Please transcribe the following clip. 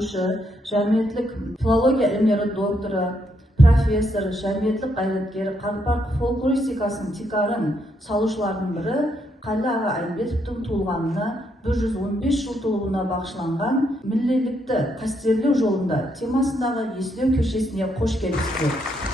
жазушы филология ілімдері докторы профессор жәмиәтлік қайраткер қарпақ фольклористикасының тикарын салушылардың бірі қали аға айымбетовтің туылғанына бір жүз он бес жыл толуына бағышланған миллилікті қастерлеу жолында темасындағы естілеу кешесіне қош келіпсіздер.